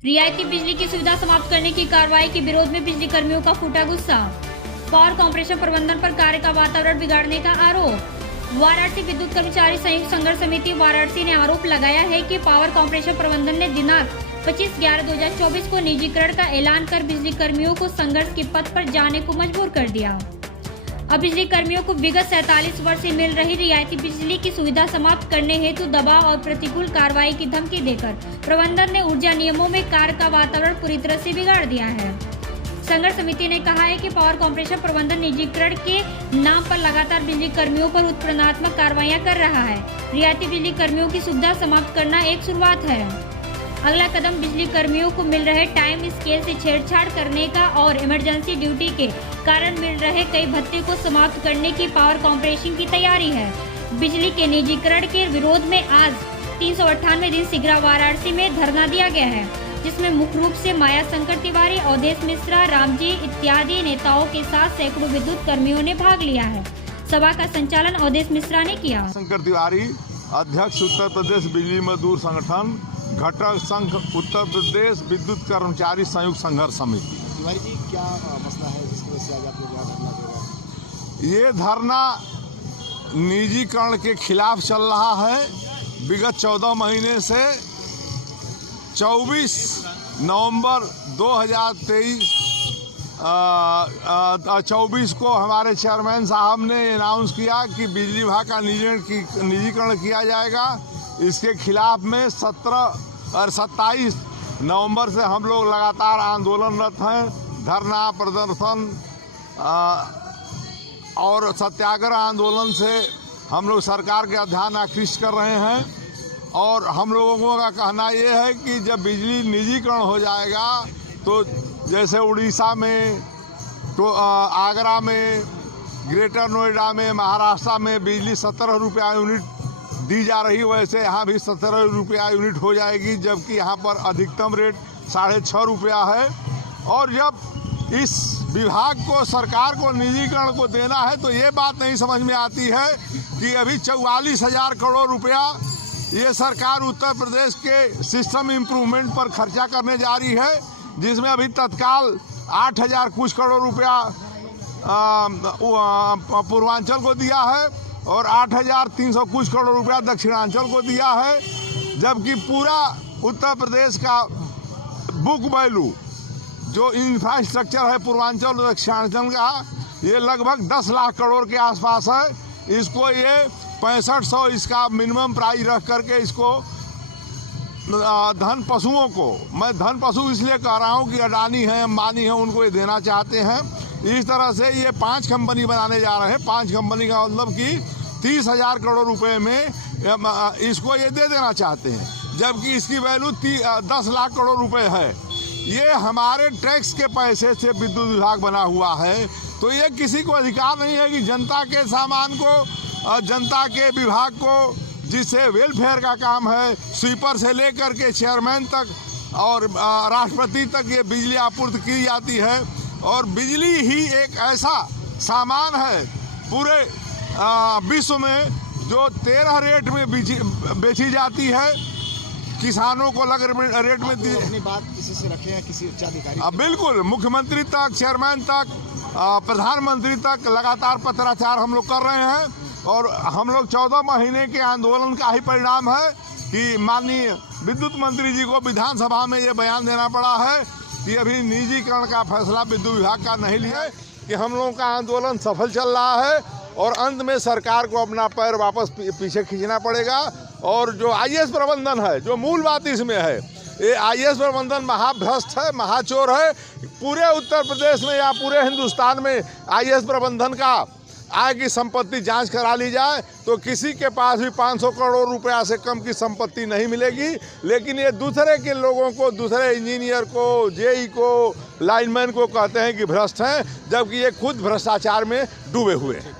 रियायती बिजली की सुविधा समाप्त करने की कार्रवाई के विरोध में बिजली कर्मियों का फूटा गुस्सा। पावर कॉर्पोरेशन प्रबंधन पर कार्य का वातावरण बिगाड़ने का आरोप। वाराणसी विद्युत कर्मचारी संयुक्त संघर्ष समिति वाराणसी ने आरोप लगाया है कि पावर कॉर्पोरेशन प्रबंधन ने दिनांक 25/11/2024 को निजीकरण का ऐलान कर बिजली कर्मियों को संघर्ष के पथ पर जाने को मजबूर कर दिया। अब बिजली कर्मियों को विगत 47 वर्ष से मिल रही रियायती बिजली की सुविधा समाप्त करने हेतु दबाव और प्रतिकूल कार्रवाई की धमकी देकर प्रबंधन ने ऊर्जा नियमों में कार्य का वातावरण पूरी तरह से बिगाड़ दिया है। संघर्ष समिति ने कहा है कि पावर कॉर्पोरेशन प्रबंधन निजीकरण के नाम पर लगातार बिजली कर्मियों पर उत्प्रेरणात्मक कार्रवाइयां कर रहा है। रियायती बिजली कर्मियों की सुविधा समाप्त करना एक शुरुआत है। अगला कदम बिजली कर्मियों को मिल रहे टाइम स्केल से छेड़छाड़ करने का और इमरजेंसी ड्यूटी के कारण मिल रहे कई भत्ते को समाप्त करने की पावर कॉर्पोरेशन की तैयारी है। बिजली के निजीकरण के विरोध में आज 398 दिन सिगरा वाराणसी में धरना दिया गया है, जिसमें मुख्य रूप से माया शंकर तिवारी, अवधेश मिश्रा, रामजी इत्यादि नेताओं के साथ सैकड़ों विद्युत कर्मियों ने भाग लिया है। सभा का संचालन अवधेश मिश्रा ने किया। शंकर तिवारी, अध्यक्ष उत्तर प्रदेश बिजली मजदूर संगठन, घटक संघ उत्तर प्रदेश विद्युत कर्मचारी संयुक्त संघर्ष समिति। तिवारी जी, क्या मसला है जिसकी वजह से आज आप लोग यहाँ धरना दे रहे हैं? ये धरना निजीकरण के खिलाफ चल रहा है। विगत 14 महीने से 24 नवंबर 2024 को हमारे चेयरमैन साहब ने अनाउंस किया कि बिजली विभाग का निजीकरण किया जाएगा। इसके खिलाफ में 17 और 27 नवंबर से हम लोग लगातार आंदोलनरत हैं। धरना प्रदर्शन और सत्याग्रह आंदोलन से हम लोग सरकार का ध्यान आकृष्ट कर रहे हैं। और हम लोगों का कहना ये है कि जब बिजली निजीकरण हो जाएगा तो जैसे उड़ीसा में, तो आगरा में, ग्रेटर नोएडा में, महाराष्ट्र में बिजली 17 रुपया यूनिट दी जा रही, वैसे यहाँ भी 17 रुपया यूनिट हो जाएगी, जबकि यहाँ पर अधिकतम रेट 6.5 रुपया है। और जब इस विभाग को, सरकार को निजीकरण को देना है तो ये बात नहीं समझ में आती है कि अभी 44,000 करोड़ रुपया ये सरकार उत्तर प्रदेश के सिस्टम इम्प्रूवमेंट पर खर्चा करने जा रही है, जिसमें अभी तत्काल 8,000 कुछ करोड़ रुपया पूर्वांचल को दिया है और 8,300 कुछ करोड़ रुपया दक्षिणांचल को दिया है। जबकि पूरा उत्तर प्रदेश का बुक वैल्यू जो इंफ्रास्ट्रक्चर है पूर्वांचल और दक्षिणांचल का, ये लगभग 10 लाख करोड़ के आसपास है। इसको ये 6500 इसका मिनिमम प्राइस रख करके इसको धन पशुओं को, मैं धन पशु इसलिए कह रहा हूँ कि अडानी है, अंबानी है, उनको ये देना चाहते हैं। इस तरह से ये 5 कंपनी बनाने जा रहे हैं। 5 कंपनी का मतलब कि 30,000 करोड़ रुपए में इसको ये दे देना चाहते हैं, जबकि इसकी वैल्यू 10 लाख करोड़ रुपए है। ये हमारे टैक्स के पैसे से विद्युत विभाग बना हुआ है, तो ये किसी को अधिकार नहीं है कि जनता के सामान को, जनता के विभाग को, जिससे वेलफेयर का काम है, स्वीपर से लेकर के चेयरमैन तक और राष्ट्रपति तक ये बिजली आपूर्ति की जाती है। और बिजली ही एक ऐसा सामान है पूरे विश्व में जो 13 रेट में बेची जाती है। किसानों को अलग रेट में दी। अपनी बात किसी से रखे हैं, किसी उच्चाधिकारी? बिल्कुल, मुख्यमंत्री तक, चेयरमैन तक, प्रधानमंत्री तक लगातार पत्राचार हम लोग कर रहे हैं। और हम लोग 14 महीने के आंदोलन का ही परिणाम है कि माननीय विद्युत मंत्री जी को विधानसभा में ये बयान देना पड़ा है कि अभी निजीकरण का फैसला विद्युत विभाग का नहीं लिया है, कि हम लोगों का आंदोलन सफल चल रहा है और अंत में सरकार को अपना पैर वापस पीछे खींचना पड़ेगा। और जो IAS प्रबंधन है, जो मूल बात इसमें है, ये IAS प्रबंधन महाभ्रष्ट है, महाचोर है। पूरे उत्तर प्रदेश में या पूरे हिंदुस्तान में IAS प्रबंधन का आय की संपत्ति जांच करा ली जाए तो किसी के पास भी 500 करोड़ रुपया से कम की संपत्ति नहीं मिलेगी। लेकिन ये दूसरे के लोगों को, दूसरे इंजीनियर को, JE को, लाइनमैन को कहते हैं कि भ्रष्ट हैं, जबकि ये खुद भ्रष्टाचार में डूबे हुए हैं।